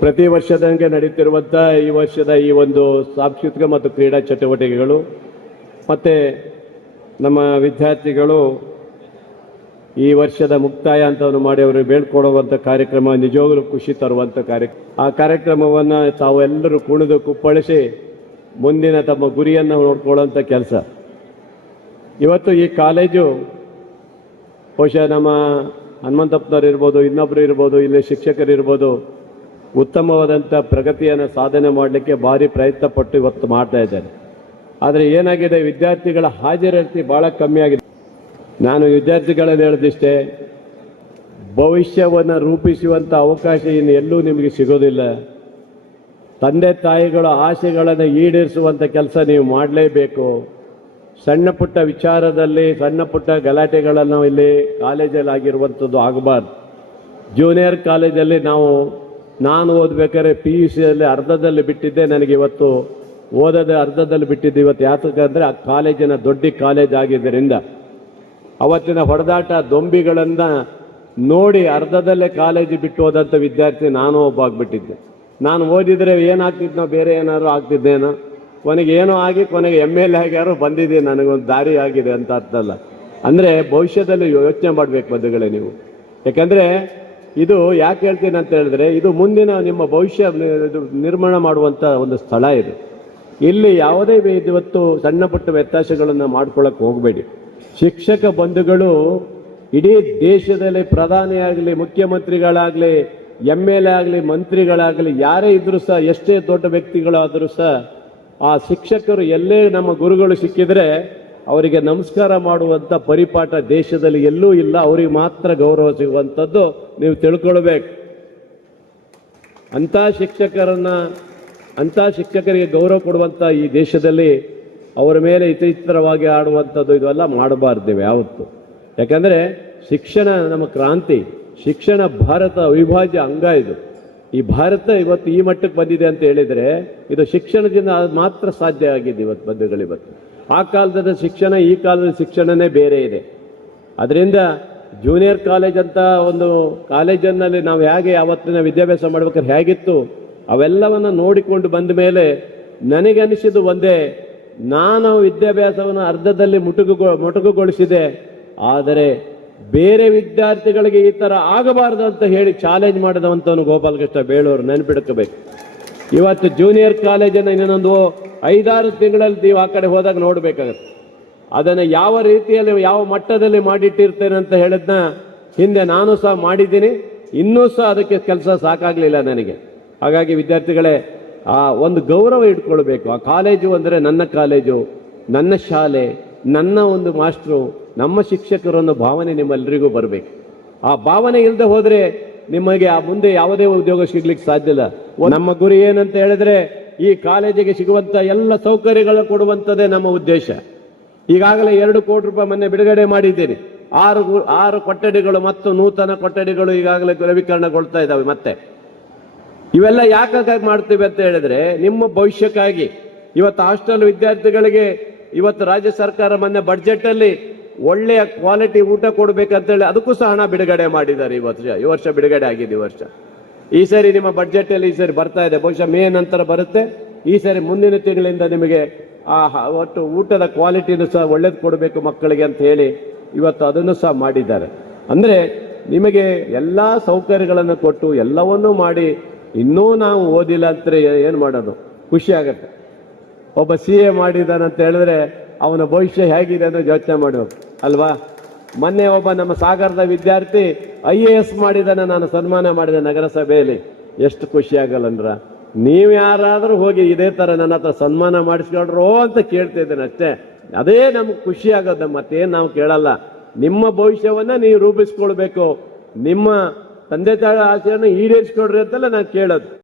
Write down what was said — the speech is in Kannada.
ಪ್ರತಿ ವರ್ಷದಂಗೆ ನಡೀತಿರುವಂಥ ಈ ವರ್ಷದ ಈ ಒಂದು ಸಾಂಸ್ಕೃತಿಕ ಮತ್ತು ಕ್ರೀಡಾ ಚಟುವಟಿಕೆಗಳು, ಮತ್ತು ನಮ್ಮ ವಿದ್ಯಾರ್ಥಿಗಳು ಈ ವರ್ಷದ ಮುಕ್ತಾಯ ಅಂತವನ್ನು ಮಾಡಿ ಅವರು ಬೇಳ್ಕೊಡುವಂಥ ಕಾರ್ಯಕ್ರಮ, ನಿಜವಾಗಲೂ ಖುಷಿ ತರುವಂಥ ಕಾರ್ಯ ಆ ಕಾರ್ಯಕ್ರಮವನ್ನು ತಾವೆಲ್ಲರೂ ಕುಣಿದು ಕುಪ್ಪಳಿಸಿ ಮುಂದಿನ ತಮ್ಮ ಗುರಿಯನ್ನು ನೋಡ್ಕೊಳ್ಳುವಂಥ ಕೆಲಸ. ಇವತ್ತು ಈ ಕಾಲೇಜು, ಬಹುಶಃ ನಮ್ಮ ಹನುಮಂತಪ್ಪನವ್ರು ಇರ್ಬೋದು ಇನ್ನೊಬ್ಬರು ಇರ್ಬೋದು, ಇಲ್ಲಿ ಶಿಕ್ಷಕರು ಇರ್ಬೋದು ಉತ್ತಮವಾದಂಥ ಪ್ರಗತಿಯನ್ನು ಸಾಧನೆ ಮಾಡಲಿಕ್ಕೆ ಭಾರಿ ಪ್ರಯತ್ನ ಪಟ್ಟು ಇವತ್ತು ಮಾಡ್ತಾ ಇದ್ದಾರೆ. ಆದರೆ ಏನಾಗಿದೆ, ವಿದ್ಯಾರ್ಥಿಗಳ ಹಾಜರಾತಿ ಭಾಳ ಕಮ್ಮಿ ಆಗಿದೆ. ನಾನು ವಿದ್ಯಾರ್ಥಿಗಳನ್ನು ಹೇಳೋದಿಷ್ಟೇ, ಭವಿಷ್ಯವನ್ನು ರೂಪಿಸುವಂಥ ಅವಕಾಶ ಇನ್ನು ಎಲ್ಲೂ ನಿಮಗೆ ಸಿಗೋದಿಲ್ಲ. ತಂದೆ ತಾಯಿಗಳ ಆಸೆಗಳನ್ನು ಈಡೇರಿಸುವಂಥ ಕೆಲಸ ನೀವು ಮಾಡಲೇಬೇಕು. ಸಣ್ಣ ಪುಟ್ಟ ವಿಚಾರದಲ್ಲಿ, ಸಣ್ಣ ಪುಟ್ಟ ಗಲಾಟೆಗಳನ್ನು ಇಲ್ಲಿ ಕಾಲೇಜಲ್ಲಿ ಆಗಿರುವಂಥದ್ದು ಆಗಬಾರ್ದು. ಜೂನಿಯರ್ ಕಾಲೇಜಲ್ಲಿ ನಾವು ನಾನು ಓದ್ಬೇಕಾದ್ರೆ ಪಿ ಯು ಸಿಯಲ್ಲಿ ಅರ್ಧದಲ್ಲಿ ಬಿಟ್ಟಿದ್ದೆ. ನನಗೆ ಇವತ್ತು ಓದದೆ ಅರ್ಧದಲ್ಲಿ ಬಿಟ್ಟಿದ್ದೆ ಇವತ್ತು. ಯಾತಕ್ಕಂದರೆ ಆ ಕಾಲೇಜಿನ ದೊಡ್ಡ ಕಾಲೇಜ್ ಆಗಿದ್ದರಿಂದ. ಅವತ್ತಿನ ಹೊಡೆದಾಟ ದೊಂಬಿಗಳನ್ನು ನೋಡಿ ಅರ್ಧದಲ್ಲೇ ಕಾಲೇಜು ಬಿಟ್ಟು ಹೋದಂಥ ವಿದ್ಯಾರ್ಥಿ ನಾನು ಒಬ್ಬ ಆಗಿಬಿಟ್ಟಿದ್ದೆ. ನಾನು ಓದಿದರೆ ಏನಾಗ್ತಿದ್ನೋ ಬೇರೆ ಏನಾದ್ರು ಆಗ್ತಿದ್ದೇನೋ. ಕೊನೆಗೆ ಏನೋ ಆಗಿ ಕೊನೆಗೆ ಎಂ ಎಲ್ ಎ ಆಗ್ಯಾರು ಬಂದಿದೆ ನನಗೊಂದು ದಾರಿ ಆಗಿದೆ ಅಂತ ಅರ್ಥ ಅಲ್ಲ. ಅಂದರೆ ಭವಿಷ್ಯದಲ್ಲಿ ಯೋಚನೆ ಮಾಡಬೇಕು ಬಂಧುಗಳೇ ನೀವು. ಯಾಕಂದರೆ ಇದು ಯಾಕೆ ಹೇಳ್ತೀನಿ ಅಂತ ಹೇಳಿದ್ರೆ, ಇದು ಮುಂದಿನ ನಿಮ್ಮ ಭವಿಷ್ಯ ನಿರ್ಮಾಣ ಮಾಡುವಂಥ ಒಂದು ಸ್ಥಳ ಇದು. ಇಲ್ಲಿ ಯಾವುದೇ ಇವತ್ತು ಸಣ್ಣ ಪುಟ್ಟ ವ್ಯತ್ಯಾಸಗಳನ್ನು ಮಾಡ್ಕೊಳ್ಳೋಕೆ ಹೋಗಬೇಡಿ. ಶಿಕ್ಷಕ ಬಂಧುಗಳು ಇಡೀ ದೇಶದಲ್ಲಿ ಪ್ರಧಾನಿಯಾಗಲಿ ಮುಖ್ಯಮಂತ್ರಿಗಳಾಗಲಿ ಎಂ ಎಲ್ ಎ ಆಗಲಿ, ಮಂತ್ರಿಗಳಾಗಲಿ, ಯಾರೇ ಇದ್ದರೂ ಸಹ, ಎಷ್ಟೇ ದೊಡ್ಡ ವ್ಯಕ್ತಿಗಳಾದರೂ ಸಹ, ಆ ಶಿಕ್ಷಕರು ಎಲ್ಲೇ ನಮ್ಮ ಗುರುಗಳು ಸಿಕ್ಕಿದ್ರೆ ಅವರಿಗೆ ನಮಸ್ಕಾರ ಮಾಡುವಂಥ ಪರಿಪಾಠ ದೇಶದಲ್ಲಿ ಎಲ್ಲೂ ಇಲ್ಲ. ಅವರಿಗೆ ಮಾತ್ರ ಗೌರವ ಸಿಗುವಂಥದ್ದು ನೀವು ತಿಳ್ಕೊಳ್ಬೇಕು. ಅಂಥ ಶಿಕ್ಷಕರನ್ನು, ಅಂಥ ಶಿಕ್ಷಕರಿಗೆ ಗೌರವ ಕೊಡುವಂಥ ಈ ದೇಶದಲ್ಲಿ ಅವರ ಮೇಲೆ ಇತಿಚಿತ್ರವಾಗಿ ಆಡುವಂಥದ್ದು ಇದೆಲ್ಲ ಮಾಡಬಾರ್ದು ಯಾವತ್ತು. ಯಾಕಂದರೆ ಶಿಕ್ಷಣ ನಮ್ಮ ಕ್ರಾಂತಿ, ಶಿಕ್ಷಣ ಭಾರತ ಅವಿಭಾಜ್ಯ ಅಂಗ ಇದು. ಈ ಭಾರತ ಇವತ್ತು ಈ ಮಟ್ಟಕ್ಕೆ ಬಂದಿದೆ ಅಂತ ಹೇಳಿದರೆ ಇದು ಶಿಕ್ಷಣದಿಂದ ಮಾತ್ರ ಸಾಧ್ಯ ಆಗಿದೆ ಇವತ್ತು ಬಂಧುಗಳಿವತ್ತು. ಆ ಕಾಲದ ಶಿಕ್ಷಣ, ಈ ಕಾಲದ ಶಿಕ್ಷಣನೇ ಬೇರೆ ಇದೆ. ಅದರಿಂದ ಜೂನಿಯರ್ ಕಾಲೇಜ್ ಅಂತ ಒಂದು ಕಾಲೇಜನ್ನಲ್ಲಿ ನಾವು ಹೇಗೆ ಯಾವತ್ತಿನ ವಿದ್ಯಾಭ್ಯಾಸ ಮಾಡ್ಬೇಕಾದ್ರೆ ಹೇಗಿತ್ತು, ಅವೆಲ್ಲವನ್ನು ನೋಡಿಕೊಂಡು ಬಂದ ಮೇಲೆ ನನಗನಿಸಿದ್ದು ಒಂದೇ, ನಾನು ವಿದ್ಯಾಭ್ಯಾಸವನ್ನು ಅರ್ಧದಲ್ಲಿ ಮುಟುಕು ಮೊಟಕುಗೊಳಿಸಿದೆ ಆದರೆ ಬೇರೆ ವಿದ್ಯಾರ್ಥಿಗಳಿಗೆ ಈ ಥರ ಆಗಬಾರದು ಅಂತ ಹೇಳಿ ಚಾಲೆಂಜ್ ಮಾಡಿದವಂಥವನು ಗೋಪಾಲಕೃಷ್ಣ ಬೇಳೂರು, ನೆನಪಿಡ್ಕೋಬೇಕು. ಇವತ್ತು ಜೂನಿಯರ್ ಕಾಲೇಜನ್ನು ಇನ್ನೊಂದು ಐದಾರು ತಿಂಗಳಲ್ಲಿ ನೀವು ಆ ಕಡೆ ಹೋದಾಗ ನೋಡಬೇಕಾಗತ್ತೆ. ಅದನ್ನು ಯಾವ ರೀತಿಯಲ್ಲಿ ಯಾವ ಮಟ್ಟದಲ್ಲಿ ಮಾಡಿಟ್ಟಿರ್ತೇನೆ ಅಂತ ಹೇಳಿದ್ನ ಹಿಂದೆ ನಾನು ಸಹ ಮಾಡಿದ್ದೀನಿ. ಇನ್ನೂ ಸಹ ಅದಕ್ಕೆ ಕೆಲಸ ಸಾಕಾಗಲಿಲ್ಲ ನನಗೆ. ಹಾಗಾಗಿ ವಿದ್ಯಾರ್ಥಿಗಳೇ, ಆ ಒಂದು ಗೌರವ ಇಟ್ಕೊಳ್ಬೇಕು. ಆ ಕಾಲೇಜು ಅಂದರೆ ನನ್ನ ಕಾಲೇಜು, ನನ್ನ ಶಾಲೆ, ನನ್ನ ಒಂದು ಮಾಸ್ಟ್ರು, ನಮ್ಮ ಶಿಕ್ಷಕರು ಅನ್ನೋ ಭಾವನೆ ನಿಮ್ಮೆಲ್ಲರಿಗೂ ಬರಬೇಕು. ಆ ಭಾವನೆ ಇಲ್ಲದೆ ಹೋದರೆ ನಿಮಗೆ ಆ ಮುಂದೆ ಯಾವುದೇ ಉದ್ಯೋಗ ಸಿಗ್ಲಿಕ್ಕೆ ಸಾಧ್ಯ ಇಲ್ಲ. ನಮ್ಮ ಗುರಿ ಏನಂತ ಹೇಳಿದ್ರೆ ಈ ಕಾಲೇಜಿಗೆ ಸಿಗುವಂತ ಎಲ್ಲ ಸೌಕರ್ಯಗಳು ಕೊಡುವಂಥದ್ದೇ ನಮ್ಮ ಉದ್ದೇಶ. ಈಗಾಗಲೇ ಎರಡು ಕೋಟಿ ರೂಪಾಯಿ ಮೊನ್ನೆ ಬಿಡುಗಡೆ ಮಾಡಿದ್ದೀರಿ ಆರು ಆರು ಕೊಠಡಿಗಳು ಮತ್ತು ನೂತನ ಕೊಠಡಿಗಳು ಈಗಾಗಲೇ ನವೀಕರಣಗೊಳ್ತಾ ಇದ್ದಾವೆ ಮತ್ತೆ. ಇವೆಲ್ಲ ಯಾಕಾಗಿ ಮಾಡ್ತೀವಿ ಅಂತ ಹೇಳಿದ್ರೆ ನಿಮ್ಮ ಭವಿಷ್ಯಕ್ಕಾಗಿ. ಇವತ್ತು ಹಾಸ್ಟೆಲ್ ವಿದ್ಯಾರ್ಥಿಗಳಿಗೆ ಇವತ್ತು ರಾಜ್ಯ ಸರ್ಕಾರ ಮೊನ್ನೆ ಬಡ್ಜೆಟ್ ಅಲ್ಲಿ ಒಳ್ಳೆಯ ಕ್ವಾಲಿಟಿ ಊಟ ಕೊಡಬೇಕಂತೇಳಿ ಅದಕ್ಕೂ ಸಹ ಹಣ ಬಿಡುಗಡೆ ಮಾಡಿದ್ದಾರೆ ಈ ವರ್ಷ ಈ ವರ್ಷ ಬಿಡುಗಡೆ ಆಗಿದೆ ಈ ವರ್ಷ. ಈ ಸರಿ ನಿಮ್ಮ ಬಡ್ಜೆಟ್ ಅಲ್ಲಿ ಈ ಸರಿ ಬರ್ತಾ ಇದೆ. ಬಹುಶಃ ಮೇ ನಂತರ ಬರುತ್ತೆ. ಈ ಸರಿ ಮುಂದಿನ ತಿಂಗಳಿಂದ ನಿಮಗೆ ಆ ಒಟ್ಟು ಊಟದ ಕ್ವಾಲಿಟಿನೂ ಸಹ ಒಳ್ಳೇದು ಕೊಡಬೇಕು ಮಕ್ಕಳಿಗೆ ಅಂತ ಹೇಳಿ ಇವತ್ತು ಅದನ್ನು ಸಹ ಮಾಡಿದ್ದಾರೆ. ಅಂದ್ರೆ ನಿಮಗೆ ಎಲ್ಲ ಸೌಕರ್ಯಗಳನ್ನು ಕೊಟ್ಟು ಎಲ್ಲವನ್ನೂ ಮಾಡಿ ಇನ್ನೂ ನಾವು ಓದಿಲ್ಲ ಅಂದ್ರೆ ಏನು ಮಾಡೋದು? ಖುಷಿ ಆಗತ್ತೆ. ಒಬ್ಬ ಸಿ ಎ ಮಾಡಿದಾನಂತ ಹೇಳಿದ್ರೆ ಅವನ ಭವಿಷ್ಯ ಹೇಗಿದೆ ಅನ್ನೋ ಯೋಚನೆ ಮಾಡು ಅಲ್ವಾ? ಮೊನ್ನೆ ಒಬ್ಬ ನಮ್ಮ ಸಾಗರದ ವಿದ್ಯಾರ್ಥಿ ಐ ಎ ಎಸ್ ಮಾಡಿದನ ನಾನು ಸನ್ಮಾನ ಮಾಡಿದೆ ನಗರಸಭೆಯಲ್ಲಿ. ಎಷ್ಟು ಖುಷಿ ಆಗಲ್ಲಂದ್ರ ನೀವು ಯಾರಾದರೂ ಹೋಗಿ ಇದೇ ತರ ನನ್ನ ಹತ್ರ ಸನ್ಮಾನ ಮಾಡಿಸ್ಕೊಳ್ರೋ ಅಂತ ಕೇಳ್ತಾ ಇದ್ದೇನೆ ಅಷ್ಟೇ. ಅದೇ ನಮ್ಗೆ ಖುಷಿ ಆಗೋದು, ಮತ್ತೇನು ನಾವು ಕೇಳಲ್ಲ. ನಿಮ್ಮ ಭವಿಷ್ಯವನ್ನ ನೀವು ರೂಪಿಸ್ಕೊಳ್ಬೇಕು. ನಿಮ್ಮ ತಂದೆ ತಾಯಿ ಆಸೆಯನ್ನು ಈಡೇರಿಸ್ಕೊಡ್ರಿ ಅಂತಲ್ಲ ನಾನು ಕೇಳೋದು.